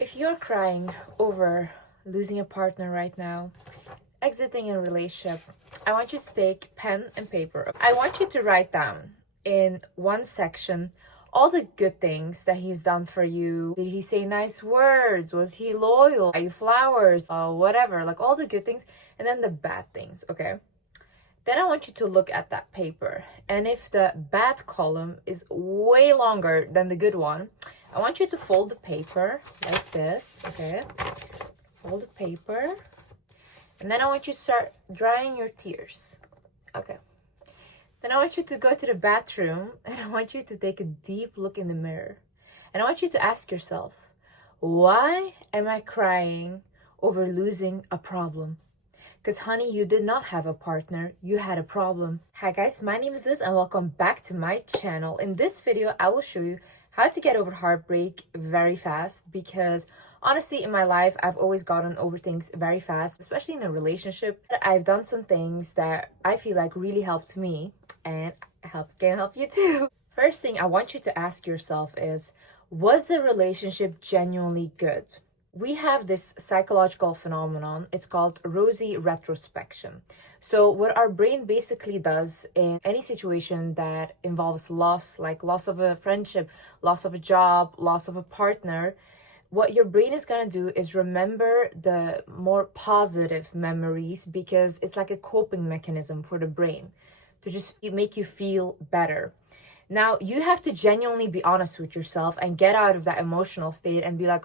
If you're crying over losing a partner right now, exiting a relationship, I want you to take pen and paper. I want you to write down in one section all the good things that he's done for you. Did he say nice words? Was he loyal? Buy you flowers? Whatever, like all the good things, and then the bad things, okay? Then I want you to look at that paper. And if the bad column is way longer than the good one, I want you to fold the paper like this, okay? Fold the paper. And then I want you to start drying your tears. Okay. Then I want you to go to the bathroom and I want you to take a deep look in the mirror. And I want you to ask yourself, why am I crying over losing a problem? Because honey, you did not have a partner, you had a problem. Hi guys, my name is Liz and welcome back to my channel. In this video, I will show you how to get over heartbreak very fast, because honestly in my life, I've always gotten over things very fast, especially in a relationship. I've done some things that I feel like really helped me and can help you too. First thing I want you to ask yourself is, was the relationship genuinely good? We have this psychological phenomenon. It's called rosy retrospection. So what our brain basically does in any situation that involves loss, like loss of a friendship, loss of a job, loss of a partner, what your brain is going to do is remember the more positive memories, because it's like a coping mechanism for the brain to just make you feel better. Now, you have to genuinely be honest with yourself and get out of that emotional state and be like,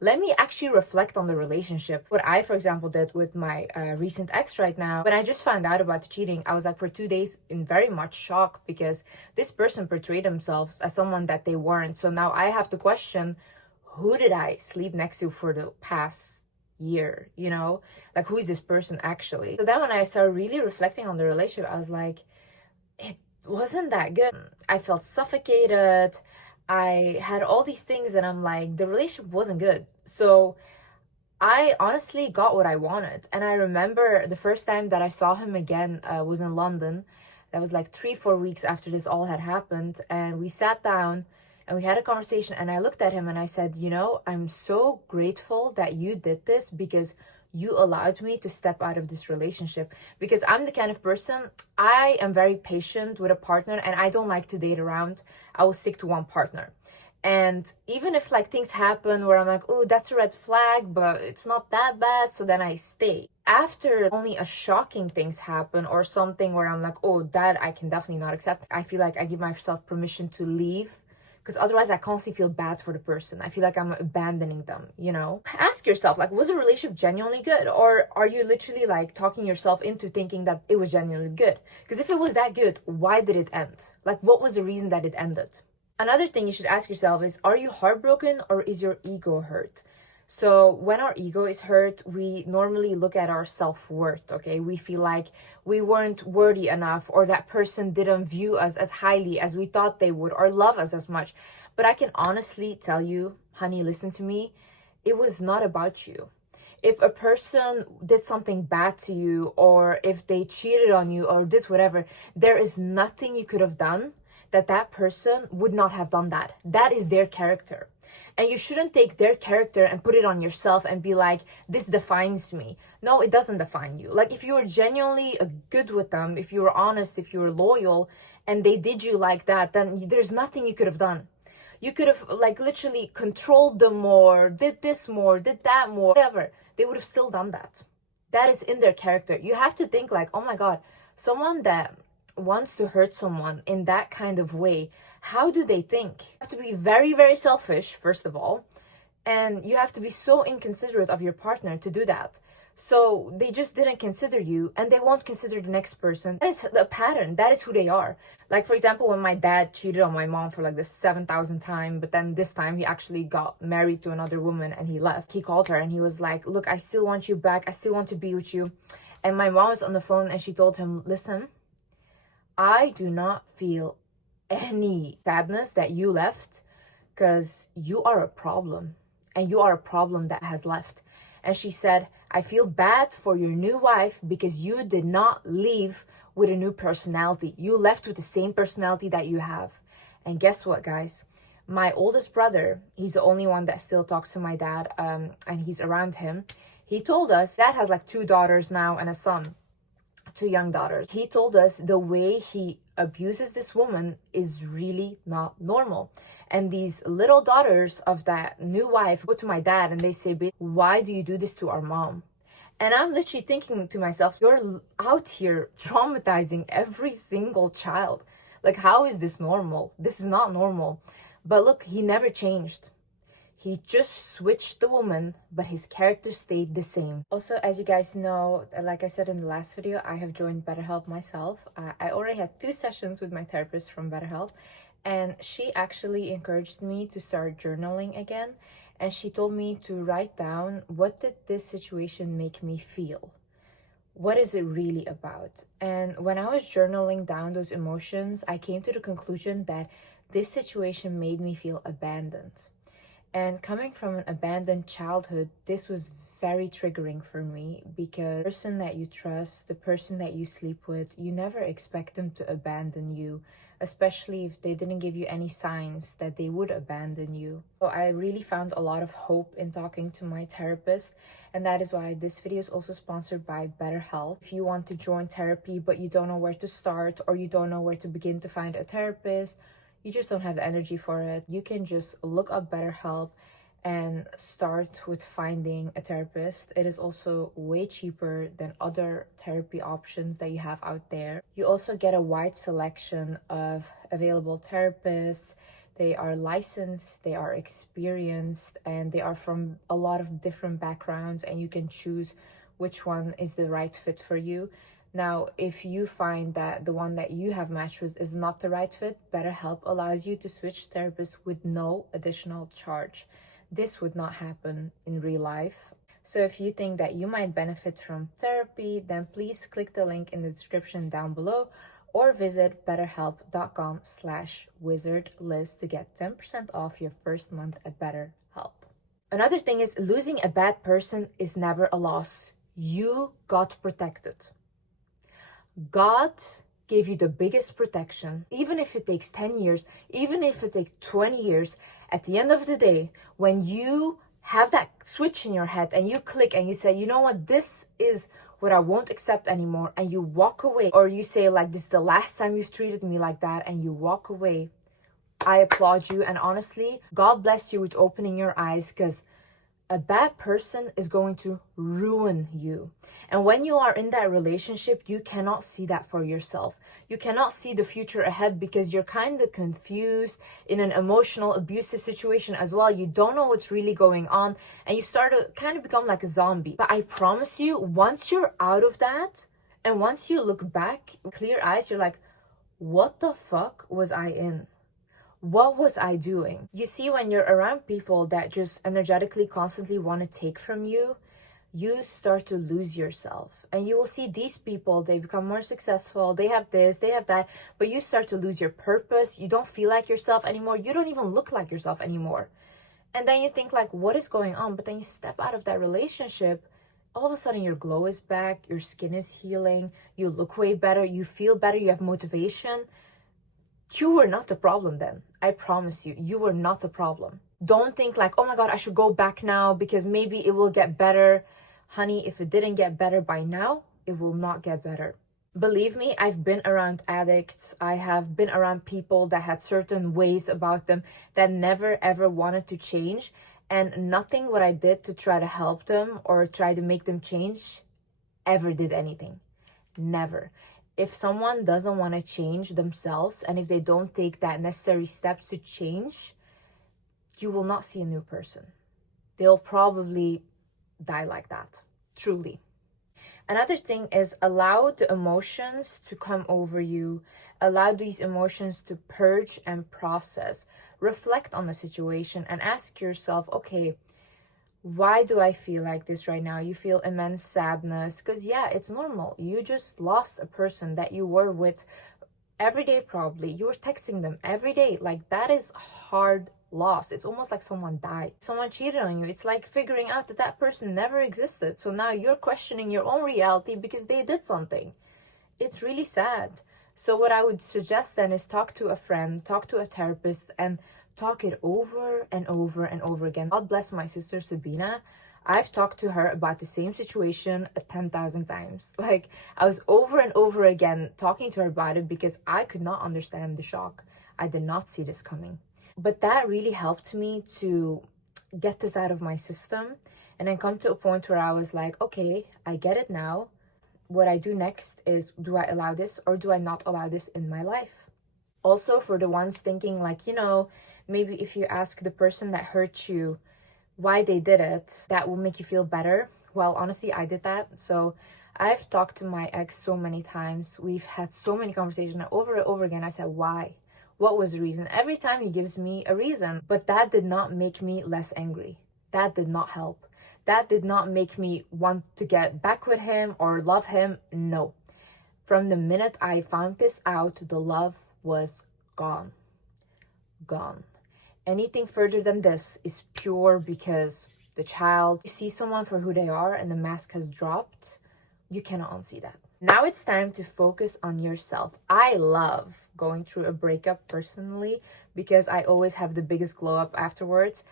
let me actually reflect on the relationship. What I, for example, did with my recent ex right now, when I just found out about the cheating, I was like for 2 days in very much shock, because this person portrayed themselves as someone that they weren't. So now I have to question, who did I sleep next to for the past year? You know, like who is this person actually? So then when I started really reflecting on the relationship, I was like, it wasn't that good. I felt suffocated. I had all these things and I'm like, the relationship wasn't good. So I honestly got what I wanted. And I remember the first time that I saw him again was in London. That was like 3-4 weeks after this all had happened. And we sat down and we had a conversation, and I looked at him and I said, you know, I'm so grateful that you did this, because you allowed me to step out of this relationship. Because I'm the kind of person, I am very patient with a partner and I don't like to date around. I will stick to one partner. And even if like things happen where I'm like, oh, that's a red flag, but it's not that bad, so then I stay. After only a shocking things happen or something where I'm like, oh, that I can definitely not accept, I feel like I give myself permission to leave. Because otherwise I constantly feel bad for the person. I feel like I'm abandoning them, you know? Ask yourself, like, was the relationship genuinely good? Or are you literally like talking yourself into thinking that it was genuinely good? Because if it was that good, why did it end? Like, what was the reason that it ended? Another thing you should ask yourself is, are you heartbroken or is your ego hurt? So when our ego is hurt, we normally look at our self-worth, okay? We feel like we weren't worthy enough, or that person didn't view us as highly as we thought they would, or love us as much. But I can honestly tell you, honey, listen to me, it was not about you. If a person did something bad to you, or if they cheated on you or did whatever, there is nothing you could have done that person would not have done that. That is their character. And you shouldn't take their character and put it on yourself and be like, this defines me. No, it doesn't define you. Like, if you were genuinely good with them, if you were honest, if you were loyal, and they did you like that, then there's nothing you could have done. You could have like literally controlled them more, did this more, did that more, whatever. They would have still done that. That is in their character. You have to think like, oh my God, someone that wants to hurt someone in that kind of way, how do they think? You have to be very, very selfish, first of all, and you have to be so inconsiderate of your partner to do that. So they just didn't consider you, and they won't consider the next person. That is the pattern. That is who they are. Like, for example, when my dad cheated on my mom for like the 7,000th time, but then this time he actually got married to another woman and he left. He called her and he was like, look, I still want you back. I still want to be with you. And my mom was on the phone and she told him, listen, I do not feel any sadness that you left, because you are a problem, and you are a problem that has left. And she said, I feel bad for your new wife, because you did not leave with a new personality. You left with the same personality that you have. And guess what, guys? My oldest brother, he's the only one that still talks to my dad, and he's around him. He told us, dad has like 2 daughters now and a son, 2 young daughters. He told us the way he abuses this woman is really not normal. And these little daughters of that new wife go to my dad and they say, why do you do this to our mom? And I'm literally thinking to myself, you're out here traumatizing every single child. Like, how is this normal? This is not normal. But look, he never changed. He just switched the woman, but his character stayed the same. Also, as you guys know, like I said in the last video, I have joined BetterHelp myself. I already had 2 sessions with my therapist from BetterHelp, and she actually encouraged me to start journaling again. And she told me to write down, what did this situation make me feel? What is it really about? And when I was journaling down those emotions, I came to the conclusion that this situation made me feel abandoned. And coming from an abandoned childhood, this was very triggering for me, because the person that you trust, the person that you sleep with, you never expect them to abandon you, especially if they didn't give you any signs that they would abandon you. So I really found a lot of hope in talking to my therapist, and that is why this video is also sponsored by BetterHelp. If you want to join therapy but you don't know where to start, or you don't know where to begin to find a therapist, you just don't have the energy for it, you can just look up BetterHelp and start with finding a therapist. It is also way cheaper than other therapy options that you have out there. You also get a wide selection of available therapists. They are licensed, they are experienced, and they are from a lot of different backgrounds, and you can choose which one is the right fit for you. Now, if you find that the one that you have matched with is not the right fit, BetterHelp allows you to switch therapists with no additional charge. This would not happen in real life. So if you think that you might benefit from therapy, then please click the link in the description down below, or visit betterhelp.com/wizardliz to get 10% off your first month at BetterHelp. Another thing is, losing a bad person is never a loss. You got protected. God gave you the biggest protection. Even if it takes 10 years, even if it takes 20 years, at the end of the day, when you have that switch in your head and you click and you say, you know what, this is what I won't accept anymore, and you walk away, or you say like, this is the last time you've treated me like that, and you walk away, I applaud you. And honestly, God bless you with opening your eyes, because a bad person is going to ruin you. And when you are in that relationship, you cannot see that for yourself. You cannot see the future ahead, because you're kind of confused in an emotional, abusive situation as well. You don't know what's really going on, and you start to kind of become like a zombie. But I promise you, once you're out of that, and once you look back, clear eyes, you're like, what the fuck was I in? What was I doing? You see, when you're around people that just energetically constantly want to take from you, you start to lose yourself. And you will see these people, they become more successful, they have this, they have that, but you start to lose your purpose. You don't feel like yourself anymore. You don't even look like yourself anymore. And then you think like, what is going on? But then you step out of that relationship, all of a sudden your glow is back, your skin is healing, you look way better, you feel better, you have motivation. You were not the problem then. I promise you, you were not the problem. Don't think like, oh my God, I should go back now because maybe it will get better. Honey, if it didn't get better by now, it will not get better. Believe me, I've been around addicts. I have been around people that had certain ways about them that never ever wanted to change. And nothing what I did to try to help them or try to make them change ever did anything. Never. If someone doesn't want to change themselves, and if they don't take that necessary steps to change, you will not see a new person. They'll probably die like that, truly. Another thing is, allow the emotions to come over you. Allow these emotions to purge and process. Reflect on the situation and ask yourself, okay, why do I feel like this right now? You feel immense sadness because, yeah, it's normal. You just lost a person that you were with every day, probably. You were texting them every day. Like, that is hard loss. It's almost like someone died. Someone cheated on you. It's like figuring out that that person never existed. So now you're questioning your own reality because they did something. It's really sad. So what I would suggest then is talk to a friend, talk to a therapist, and talk it over and over and over again. God bless my sister Sabina. I've talked to her about the same situation 10,000 times. Like, I was over and over again talking to her about it because I could not understand the shock. I did not see this coming. But that really helped me to get this out of my system and then come to a point where I was like, okay, I get it now. What I do next is, do I allow this or do I not allow this in my life? Also, for the ones thinking like, maybe if you ask the person that hurt you why they did it, that will make you feel better. Well, honestly, I did that. So I've talked to my ex so many times. We've had so many conversations, and over and over again I said, why? What was the reason? Every time he gives me a reason, but that did not make me less angry. That did not help. That did not make me want to get back with him or love him. No. From the minute I found this out, the love was gone. Gone. Anything further than this is pure because the child, you see someone for who they are and the mask has dropped, you cannot unsee that. Now it's time to focus on yourself. I love going through a breakup personally because I always have the biggest glow up afterwards.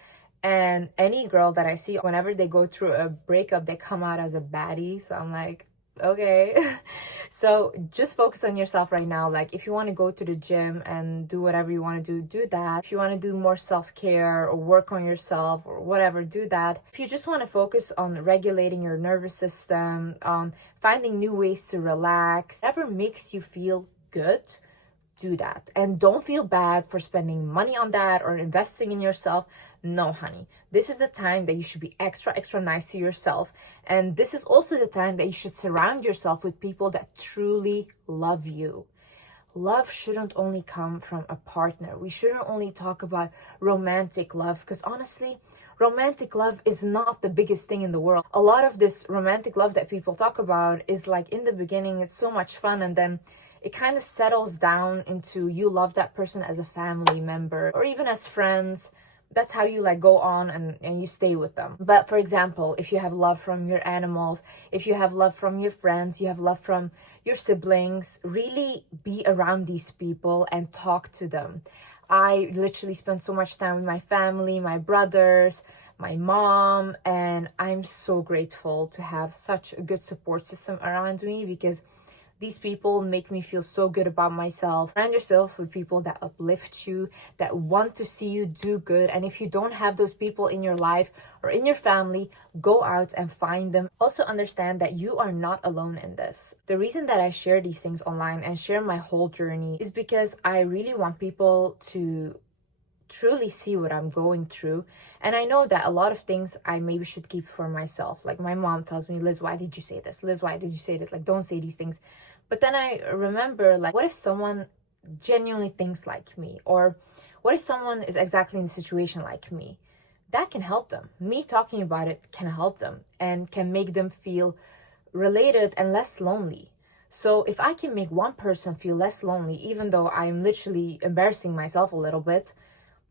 And any girl that I see, whenever they go through a breakup, they come out as a baddie. So I'm like, okay. So just focus on yourself right now. Like, if you want to go to the gym and do whatever you want to do that. If you want to do more self-care or work on yourself or whatever, do that. If you just want to focus on regulating your nervous system, on finding new ways to relax, whatever makes you feel good, do that. And don't feel bad for spending money on that or investing in yourself. No, honey. This is the time that you should be extra, extra nice to yourself. And this is also the time that you should surround yourself with people that truly love you. Love shouldn't only come from a partner. We shouldn't only talk about romantic love, because honestly, romantic love is not the biggest thing in the world. A lot of this romantic love that people talk about is like, in the beginning, it's so much fun, and then it kind of settles down into you love that person as a family member or even as friends. That's how you like go on and you stay with them. But for example, if you have love from your animals, if you have love from your friends, you have love from your siblings, really be around these people and talk to them. I literally spend so much time with my family, my brothers, my mom, and I'm so grateful to have such a good support system around me because these people make me feel so good about myself. Surround yourself with people that uplift you, that want to see you do good. And if you don't have those people in your life or in your family, go out and find them. Also understand that you are not alone in this. The reason that I share these things online and share my whole journey is because I really want people to truly see what I'm going through. And I know that a lot of things I maybe should keep for myself. Like, my mom tells me, Liz, why did you say this? Liz, why did you say this? Like, don't say these things. But then I remember, like, what if someone genuinely thinks like me? Or what if someone is exactly in the situation like me? That can help them. Me talking about it can help them and can make them feel related and less lonely. So if I can make one person feel less lonely, even though I'm literally embarrassing myself a little bit,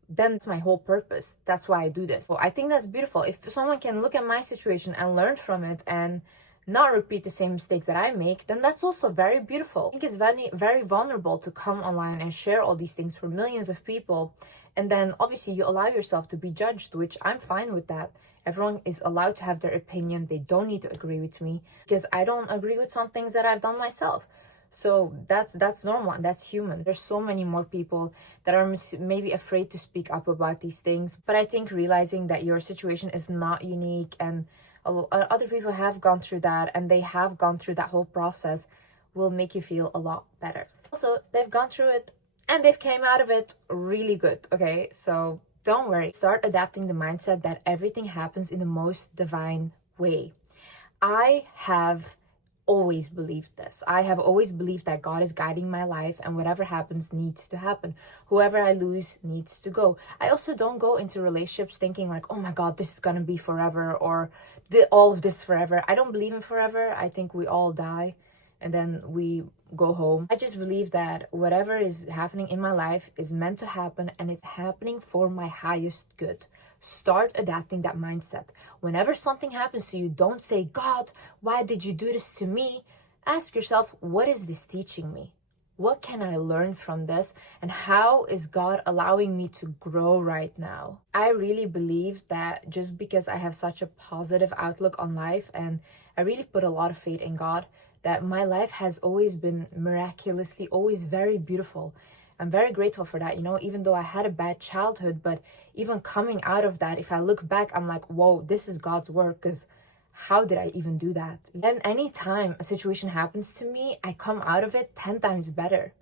then it's my whole purpose. That's why I do this. So I think that's beautiful. If someone can look at my situation and learn from it and not repeat the same mistakes that I make, then that's also very beautiful. I think it's very, very vulnerable to come online and share all these things for millions of people. And then obviously you allow yourself to be judged, which I'm fine with that. Everyone is allowed to have their opinion. They don't need to agree with me because I don't agree with some things that I've done myself. So that's normal and that's human. There's so many more people that are maybe afraid to speak up about these things. But I think realizing that your situation is not unique and other people have gone through that and they have gone through that whole process will make you feel a lot better. Also, they've gone through it and they've came out of it really good, okay? So don't worry. Start adapting the mindset that everything happens in the most divine way. I have always believed this. I have always believed that God is guiding my life and whatever happens needs to happen. Whoever I lose needs to go. I also don't go into relationships thinking like, oh my God, this is gonna be forever or all of this forever. I don't believe in forever. I think we all die and then we go home. I just believe that whatever is happening in my life is meant to happen and it's happening for my highest good. Start adapting that mindset. Whenever something happens to you, don't say, God, why did you do this to me? Ask yourself, what is this teaching me? What can I learn from this? And how is God allowing me to grow right now? I really believe that just because I have such a positive outlook on life, and I really put a lot of faith in God, that my life has always been miraculously, always very beautiful. I'm very grateful for that, even though I had a bad childhood, but even coming out of that, if I look back, I'm like, whoa, this is God's work, because how did I even do that? And anytime a situation happens to me, I come out of it 10 times better.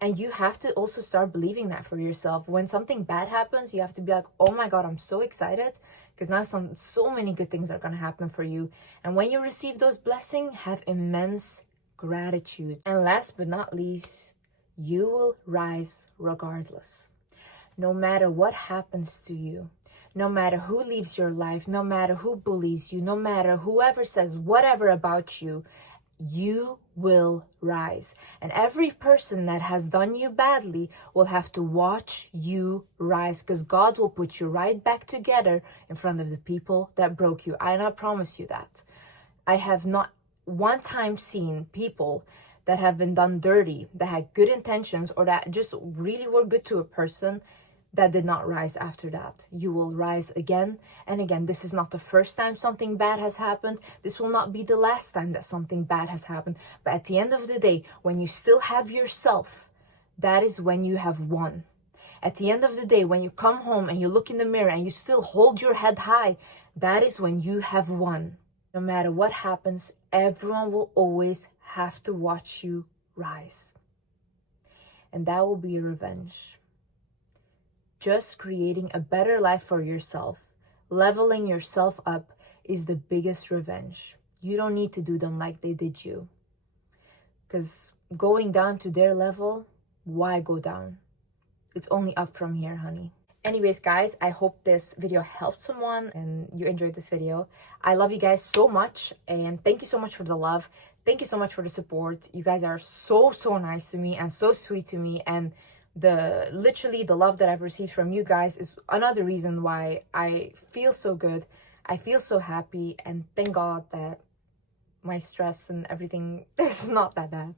And you have to also start believing that for yourself. When something bad happens, you have to be like, oh my God, I'm so excited, because now so many good things are going to happen for you. And when you receive those blessings, have immense gratitude. And last but not least, you will rise regardless. No matter what happens to you, no matter who leaves your life, no matter who bullies you, no matter whoever says whatever about you, you will rise. And every person that has done you badly will have to watch you rise, because God will put you right back together in front of the people that broke you. And I promise you that. I have not one time seen people that have been done dirty, that had good intentions, or that just really were good to a person, that did not rise after that. You will rise again and again. This is not the first time something bad has happened. This will not be the last time that something bad has happened. But at the end of the day, when you still have yourself, that is when you have won. At the end of the day, when you come home and you look in the mirror and you still hold your head high, that is when you have won. No matter what happens, everyone will always have to watch you rise. And that will be your revenge. Just creating a better life for yourself, leveling yourself up, is the biggest revenge. You don't need to do them like they did you. Because going down to their level, why go down? It's only up from here, honey. Anyways, guys, I hope this video helped someone and you enjoyed this video. I love you guys so much, and thank you so much for the love. Thank you so much for the support. You guys are so nice to me and so sweet to me, and literally the love that I've received from you guys is another reason why I feel so good. I feel so happy, and thank God that my stress and everything is not that bad.